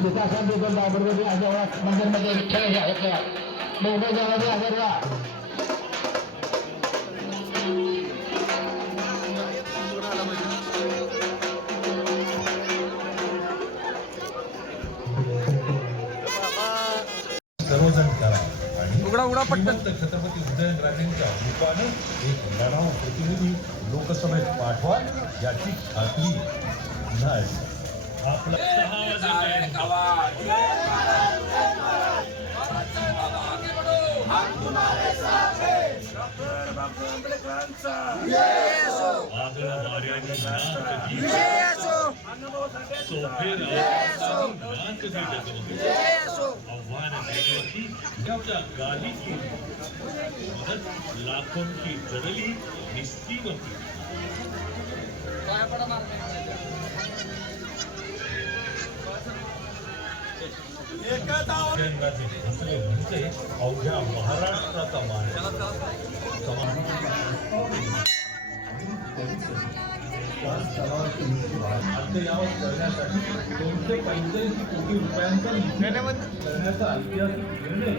विकासात देखील दाबरबी आजोबा मंदिरमध्ये विठ्ठल हे आहेत का मुंबई सर्वजण करा उघडा उघडा पटकन. छत्रपती उदयनराजेंच्या रूपानं एक लढाऊ प्रतिनिधी लोकसभेत पाठवा याची खात्री नाही लाखोंची जडली निस्तीवती तिरंगाचे अवघ्या महाराष्ट्राचा मान अद्ययावत करण्यासाठी दोनशे पंच्याऐंशी कोटी रुपयांचा करण्याचा ऐतिहासिक निर्णय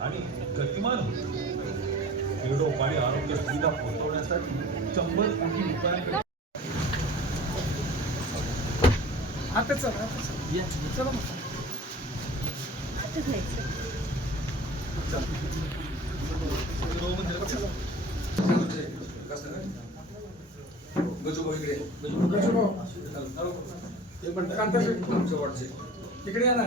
आणि गतिमान खेडो आणि आरोग्य सुविधा पोहोचवण्यासाठी शंभर कोटी रुपयांपेक्षा आता चल आता चल. चला मग. इकडे. या ना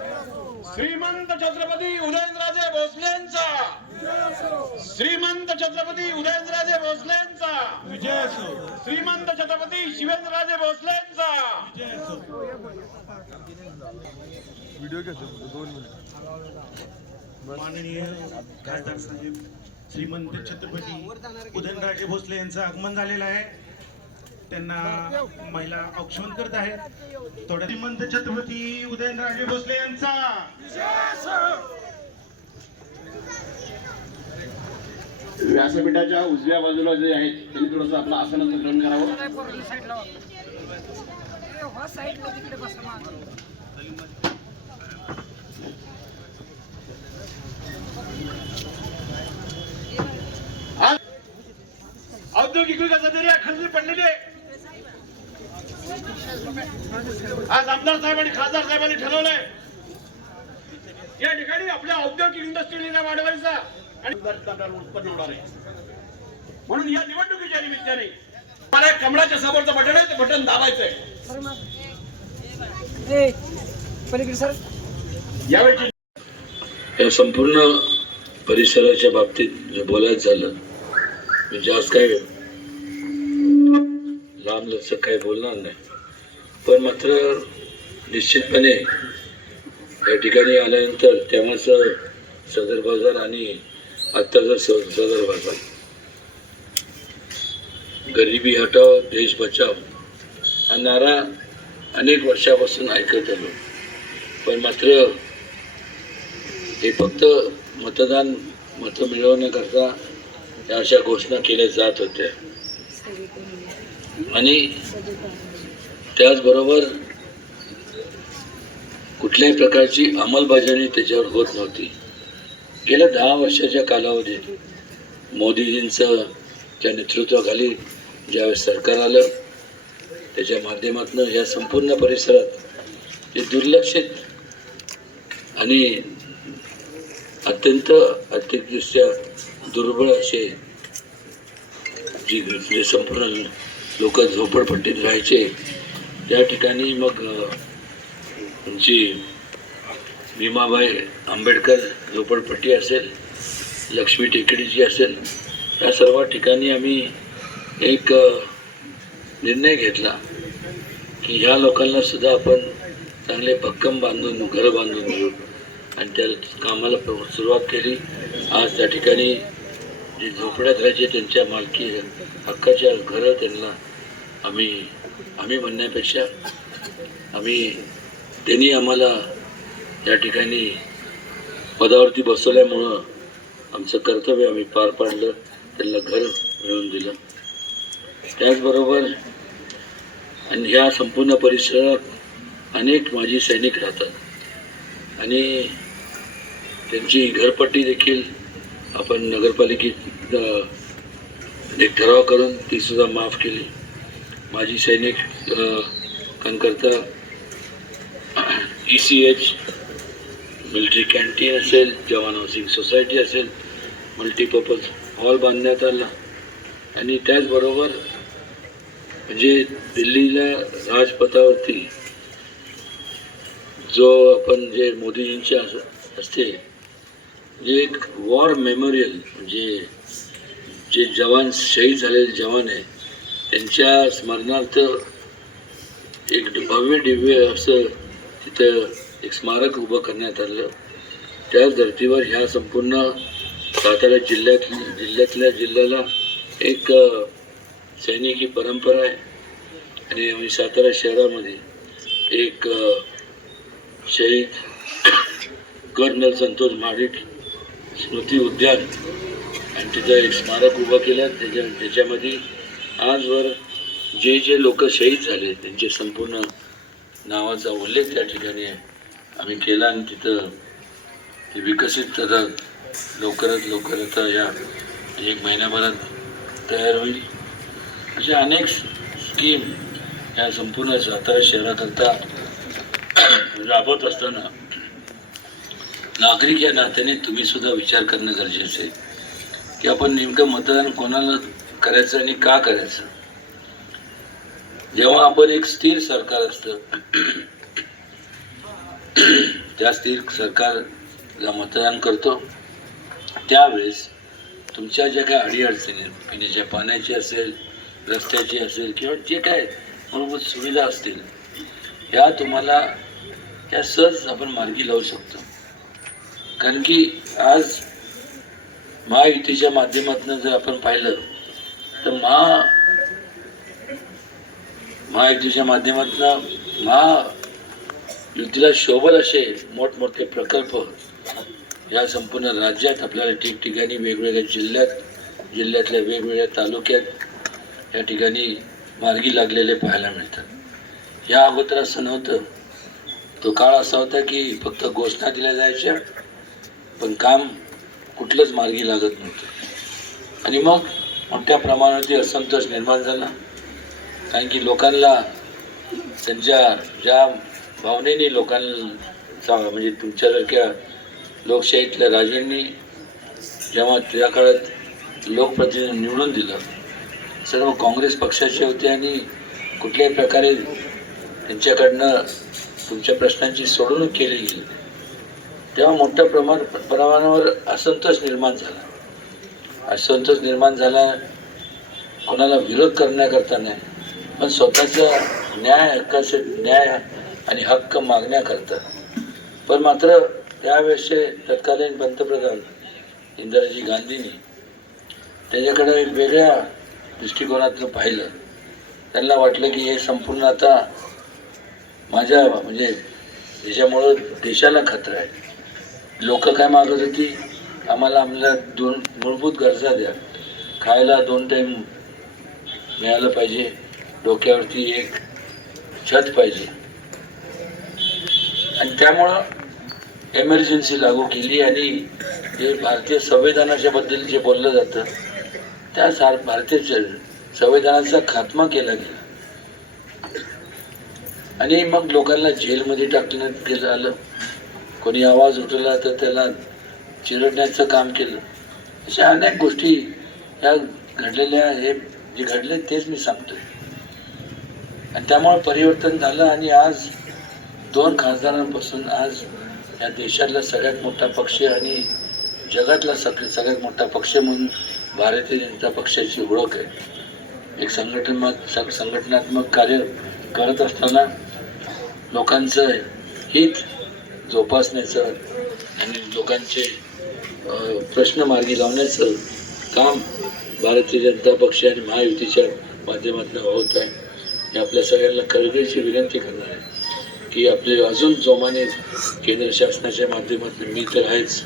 श्रीमंत छत्रपती उदयनराजे भोसलेंचा. श्रीमंत छत्रपती उदयनराजे भोसलेंचा. श्रीमंत छत्रपती शिवेंद्रराजे भोसलेंचा. माननीय खासदार साहेब श्रीमंत छत्रपती उदयनराजे भोसले यांचं आगमन झालेलं आहे. त्यांना महिला औक्षण करत आहेत. थोड्या श्रीमंत छत्रपती उदयनराजे भोसले यांचा. व्यासपीठाच्या उजव्या बाजूला जे आहेत त्यांनी थोडस आपलं आसनाचं ग्रहण करावं. औद्योगिक विकासाचे या खंडी पडलेले आज आमदार साहेबांनी खासदार साहेबांनी ठरवलंय. या ठिकाणी आपल्या औद्योगिक इंडस्ट्रीला वाढवायचा. आणि उत्पन्न होणार आहे. म्हणून या निवडणुकीच्या निमित्ताने मला एक कमळाच्या समोरचं बटन आहे ते बटन दाबायचंय. या संपूर्ण परिसराच्या बाबतीत जे बोलायचं झालं मी जास्त काय लांब लचक काही बोलणार नाही। पण मात्र निश्चितपणे या ठिकाणी आल्यानंतर तेव्हाचं सदर बाजार आणि आत्ताचा स- सदर बाजार. गरिबी हटाव देश बचाव हा नारा अनेक वर्षापासून ऐकत आलो. पण मात्र हे फक्त मतदान मतं मिळवण्याकरता या अशा घोषणा केल्या जात होत्या. आणि त्याचबरोबर कुठल्याही प्रकारची अंमलबजावणी त्याच्यावर होत नव्हती. गेल्या दहा वर्षाच्या कालावधीत मोदीजींचं त्या नेतृत्वाखाली ज्यावेळेस सरकार आलं त्याच्या माध्यमातून या संपूर्ण परिसरात हे दुर्लक्षित आणि अत्यंत आर्थिकदृष्ट्या दुर्बळ असे जी जे संपूर्ण लोक झोपडपट्टीत राहायचे. त्या ठिकाणी मग जी भीमाबाई आंबेडकर झोपडपट्टी असेल लक्ष्मी टेकडीची असेल या सर्व ठिकाणी आम्ही एक निर्णय घेतला की ह्या लोकांना सुद्धा आपण चांगले भक्कम बांधून घरं बांधून घेऊ आणि त्या कामाला सुरुवात केली. आज त्या ठिकाणी जे झोपड्यात राहायचे त्यांच्या मालकी हक्काच्या घरं त्यांना आम्ही आम्ही म्हणण्यापेक्षा आम्ही त्यांनी आम्हाला या ठिकाणी पदावरती बसवल्यामुळं आमचं कर्तव्य आम्ही पार पाडलं त्यांना घर मिळवून दिलं. त्याचबरोबर आणि ह्या संपूर्ण परिसरात अनेक माजी सैनिक राहतात. आणि त्यांची घरपट्टी देखील आपण नगरपालिकेत एक ठराव करून तीसुद्धा माफ केली. माजी सैनिक कनकर्ता करता E C H military canteen असेल जवान हाऊसिंग सोसायटी असेल मल्टीपर्पज हॉल बांधण्यात आला. आणि त्याचबरोबर म्हणजे दिल्लीला राजपथावरती जो आपण जे मोदीजींच्या अस- जे म्हणजे एक वॉर मेमोरियल म्हणजे जे जवान शहीद झालेले जवान आहे त्यांच्या स्मरणार्थ एक भव्य दिव्य असं तिथं एक स्मारक उभं करण्यात आलं. त्या धर्तीवर ह्या संपूर्ण सातारा जिल्ह्यात जिल्ह्यातल्या जिल्ह्याला एक सैनिकी परंपरा आहे. आणि म्हणजे सातारा शहरामध्ये एक शहीद कर्नल संतोष महाडिक स्मृती उद्यान आणि तिथं एक स्मारक उभं केलं. त्याच्या त्याच्यामध्ये आजवर जे जे लोक शहीद झाले त्यांचे संपूर्ण नावाचा उल्लेख त्या ठिकाणी आम्ही केला आणि तिथं ते विकसित आता लवकरात लवकर आता या एक महिन्याभरात तयार होईल. अशा अनेक स्कीम या संपूर्ण सातारा शहराकरता राबवत असताना नागरिक या नात्याने तुम्हीसुद्धा विचार करणं गरजेचं आहे. की आपण नेमकं मतदान कोणाला करायचं आणि का करायचं? जेव्हा आपण एक स्थिर सरकार असतं त्या स्थिर सरकारला मतदान करतो त्यावेळेस तुमच्या ज्या काही अडीअडचणी पिण्याच्या पाण्याची असेल रस्त्याची असेल किंवा जे काय मूलभूत सुविधा असतील ह्या तुम्हाला ह्या सहज आपण मार्गी लावू शकतो. कारण की आज महायुतीच्या माध्यमातून जर आपण पाहिलं तर महा महायुतीच्या माध्यमातून महायुतीला शोभल असे मोठमोठे प्रकल्प या संपूर्ण राज्यात आपल्याला ठिकठिकाणी वेगवेगळ्या जिल्ह्यात जिल्ह्यातल्या वेगवेगळ्या तालुक्यात या ठिकाणी मार्गी लागलेले पाहायला मिळतात. या अगोदर असं नव्हतं. तो काळ असा होता की फक्त घोषणा दिल्या जायच्या पण काम कुठलंच मार्गी लागत नव्हतं. आणि मग मोठ्या प्रमाणावरती असंतोष निर्माण झाला. कारण की लोकांना त्यांच्या ज्या भावनेने लोकांचा म्हणजे तुमच्यासारख्या लोकशाहीतल्या राजांनी जेव्हा त्या काळात लोकप्रतिनिधी निवडून दिलं सर्व काँग्रेस पक्षाचे होते आणि कुठल्याही प्रकारे त्यांच्याकडनं तुमच्या प्रश्नांची सोडवणूक केली गेली तेव्हा मोठ्या प्रमाण प्रमाणावर असंतोष निर्माण झाला. असंतोष निर्माण झाला कोणाला विरोध करण्याकरता नाही पण स्वतःचा न्याय हक्काचे न्याय आणि हक्क मागण्याकरता. पण मात्र त्यावेळेसचे तत्कालीन पंतप्रधान इंदिराजी गांधींनी त्याच्याकडे एक वेगळ्या दृष्टिकोनातून पाहिलं. त्यांना वाटलं की हे संपूर्ण आता माझ्या म्हणजे देशामुळं देशाला खतरा आहे. लोक काय मागत होती? आम्हाला आम्हाला दोन मूलभूत गरजा द्या. खायला दोन टाईम मिळालं पाहिजे. डोक्यावरती एक छत पाहिजे. आणि त्यामुळं एमर्जन्सी लागू केली आणि जे भारतीय संविधानाच्या बद्दल जे बोललं जातं त्या सार भारतीय संविधानाचा खात्मा केला गेला. आणि मग लोकांना जेलमध्ये टाकण्यात गेलं आलं. कोणी आवाज उठवला तर त्याला चिरडण्याचं काम केलं. अशा अनेक गोष्टी ह्या घडलेल्या हे जे घडले तेच मी सांगतो आणि त्यामुळे परिवर्तन झालं आणि आज दोन खासदारांपासून आज या देशातला सगळ्यात मोठा पक्ष आणि जगातला सग सगळ्यात मोठा पक्ष म्हणून भारतीय जनता पक्षाची ओळख आहे. एक संघटनात्मक संघटनात्मक कार्य करत असताना लोकांचं हित जोपासण्याचं आणि लोकांचे प्रश्न मार्गी लावण्याचं काम भारतीय जनता पक्ष आणि महायुतीच्या माध्यमातून होत आहे. मी आपल्या सगळ्यांना कळकळीची विनंती करणार आहे की आपले अजून जोमाने केंद्र शासनाच्या माध्यमातून मी तर आहेच.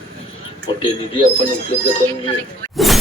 मोठे निधी आपण उपलब्ध करून घेऊ.